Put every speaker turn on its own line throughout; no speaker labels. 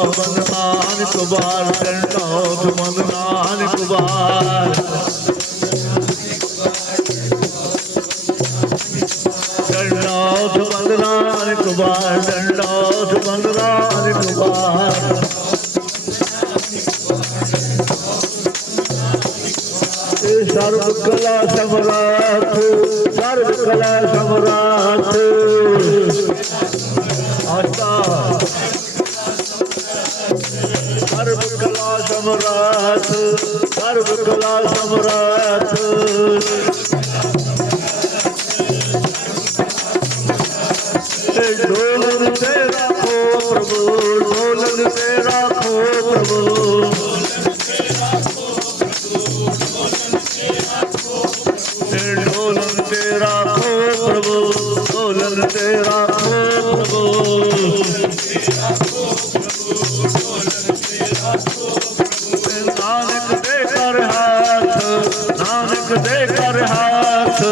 ਸੁਮਨ ਨਾਨਕ ਵਾਰ ਕਰਨਾ ਸੁਮਨ ਨਾਨਕ ਵਾਰ। ਕਰਨਾ ਸੁਮਨ ਨਾਨਕ ਵਾਰ ਕਰਨਾ ਸੁਮਨ ਨਾਨਕ ਵਾਰ। ਸਰਬ ਕਲਾ ਸਭਰਾ ਸਮਰਾਟ ਸਰਬ ਕਲਾ ਸਮਰਾਟ। ਢੋਲ ਨਾਨਕ ਦੇ ਕਰ ਹੱਥ।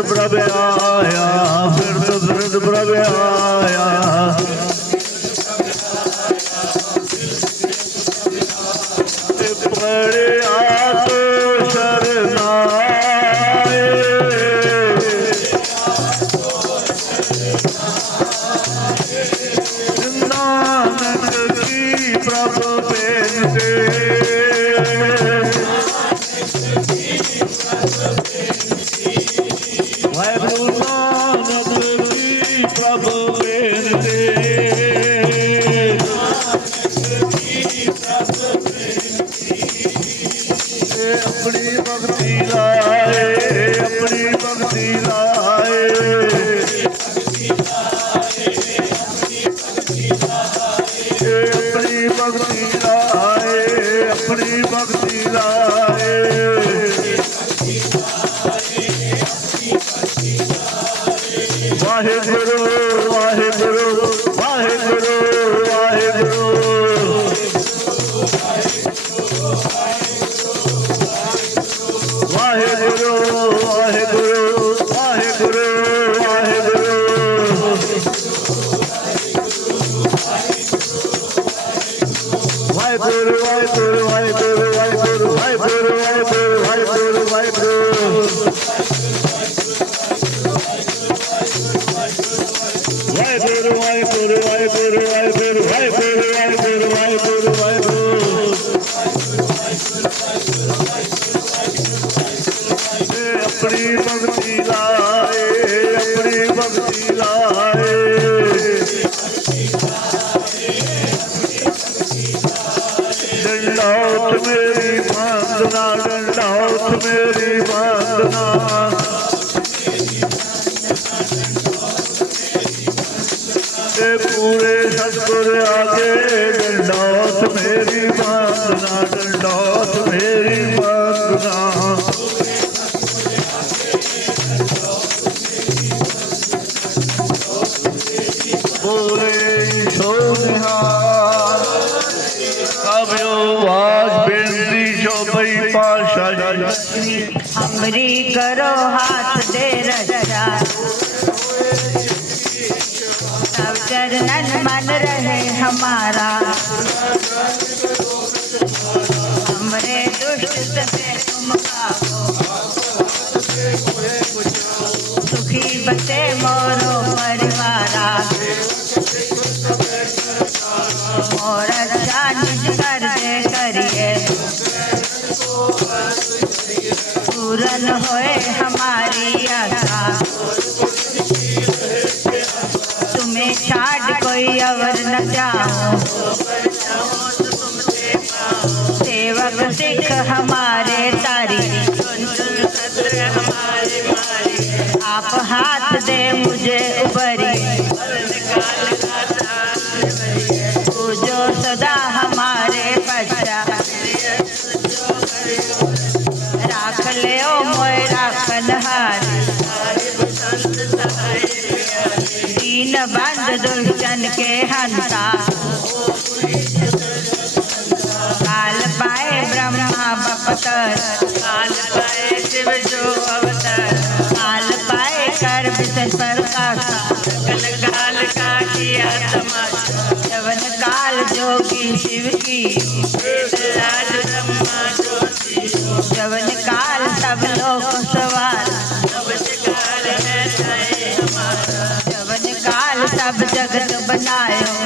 ਪ੍ਰਭ ਆ ভগবান দেখি প্রভু বেনতে ਵਾਹਿਗੁਰੂ ਵਾਹਿਗੁਰੂ ਆਪਣੀ ਭਗਤੀ ਲਾਏ ਆਪਣੀ ਭਗਤੀ ਲਾਏ ਡੰਡਾਉਤ ਮੇਰੀ ਮਾਂ ਦਾ ਡੰਡਾਉਤ ਮੇਰੀ ਡੰਡੋਤ ਮੇਰੀ
आप हाथ दे मुझे उबरी जो सदा हमारे बच्चा राख ले ओ मोय राखनहार दीन बंद दुर्जन के हंसा काल पाए ब्रह्मा बपतर।
काल पाए
कल
का किया तमाशा,
जवन काल जोगी शिव की।
राज ब्रह्मा ज्योति,
जवन काल सब लोग सवार। जवन काल सब जगत बनायो।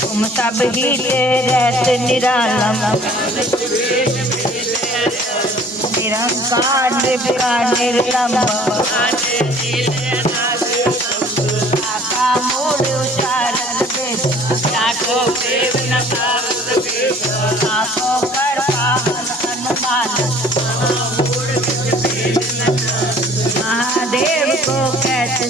तुम सब ही ते रहते निरालम निरंकार निर्विकार निर्लंब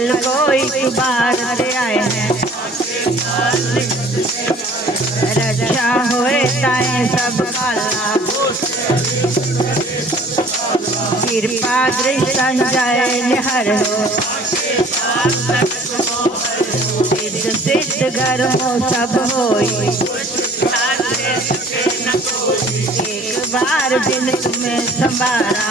कल कोई बार से आए हैं। रक्षा होए ताए सब काला। कृपा दृष्ट संजय निहर हो। सिद्ध सिद्ध घर हो, सब होई। एक बार दिन तुम्हें संभारा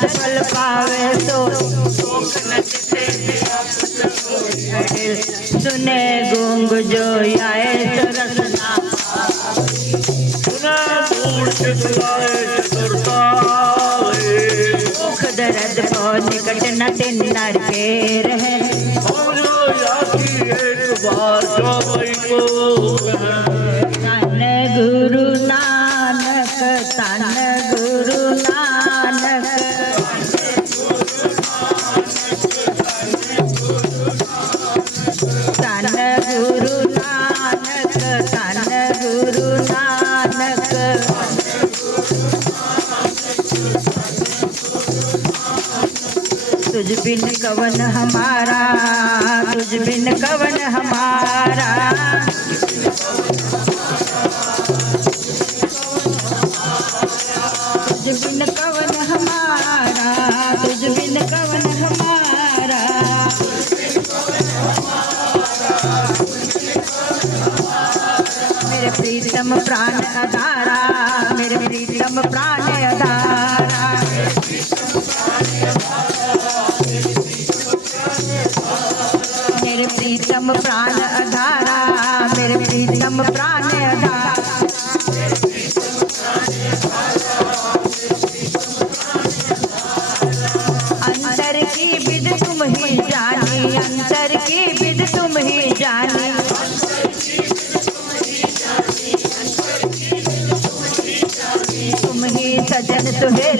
मनवाचत फल पावे तो सुने गुंग जो आए सरसना।
सुने मूड चितलाए चतुरताए
दुख दर्द को निकट न तिन्नर के रहे।
एक बार को
गुरु बिन कवन हमारा, तुझ बिन कवन हमारा। कवन हमारा कवन हमारा। मेरे प्रीतम प्राण अधारा प्राण अधारा, मेरे प्रीतम प्राण अधारा। अंतर की विद तुम ही जानी, अंतर की विद तुम ही जानी। तुम ही सजन सुहेले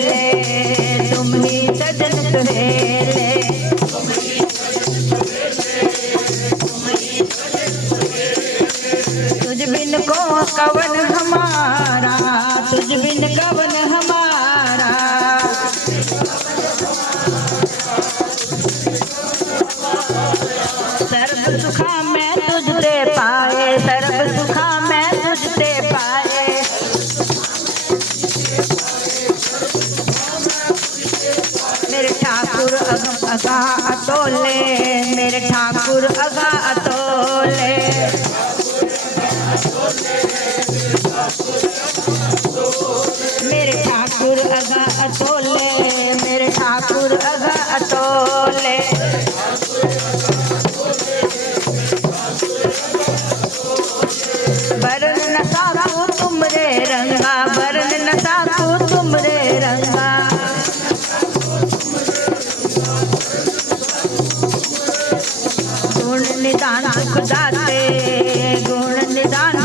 अतोले मेरे ठाकुर अगा अतोले। मेरे ठाकुर अगा अतोले, मेरे ठाकुर अगा अतोले। बरन न साकू तुम रंगा, बरन न साकू तुम रे रंगा। गुण निदान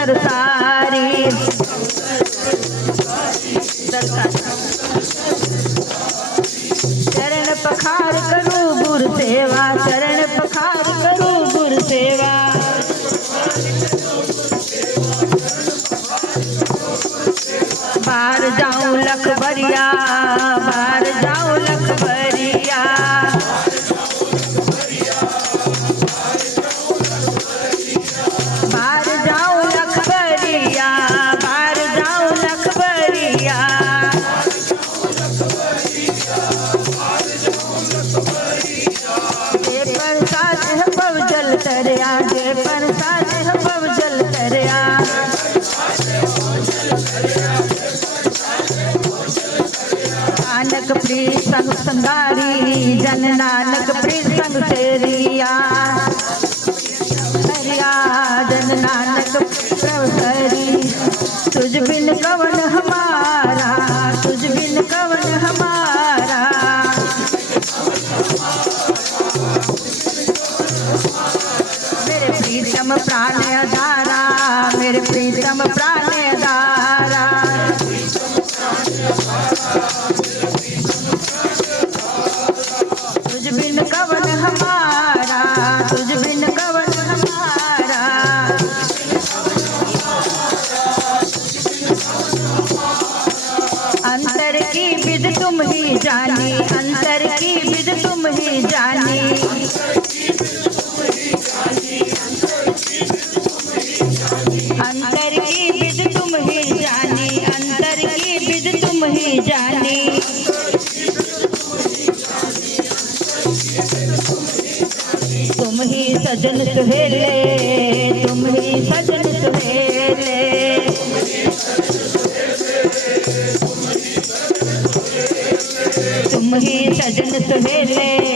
ਸਰਸਾਰੀ ਚਰਨ ਪਖਾਰ ਕਰੂ ਗੁਰ ਸੇਵਾ, ਚਰਨ ਪਖਾਰ ਕਰੂ ਗੁਰ ਸੇਵਾ। ਬਾਹਰ ਜਾਉ ਲਖ ਬਰਿਆ ਬਾਹਰ संगारी जन नानक प्रीत संग तेरिया। जन नानक प्रभरी तुझ बिन कवन हमारा, तुझ बिन कवन हमारा। मेरे प्रीतम प्राण अधारा ವೇಲೆ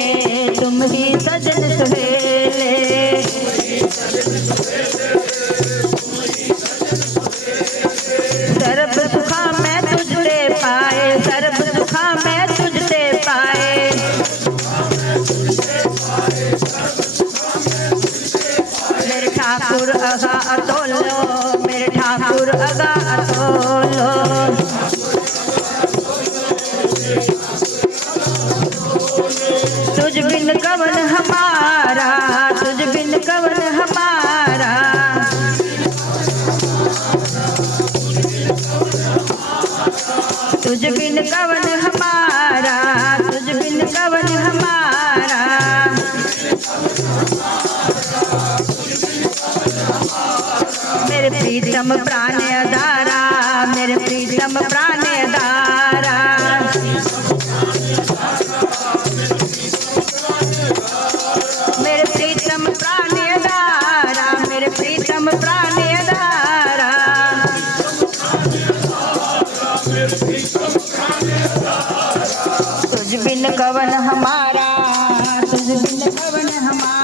तुझ बिन कवन हमारा तुझ बिन कवन हमारा।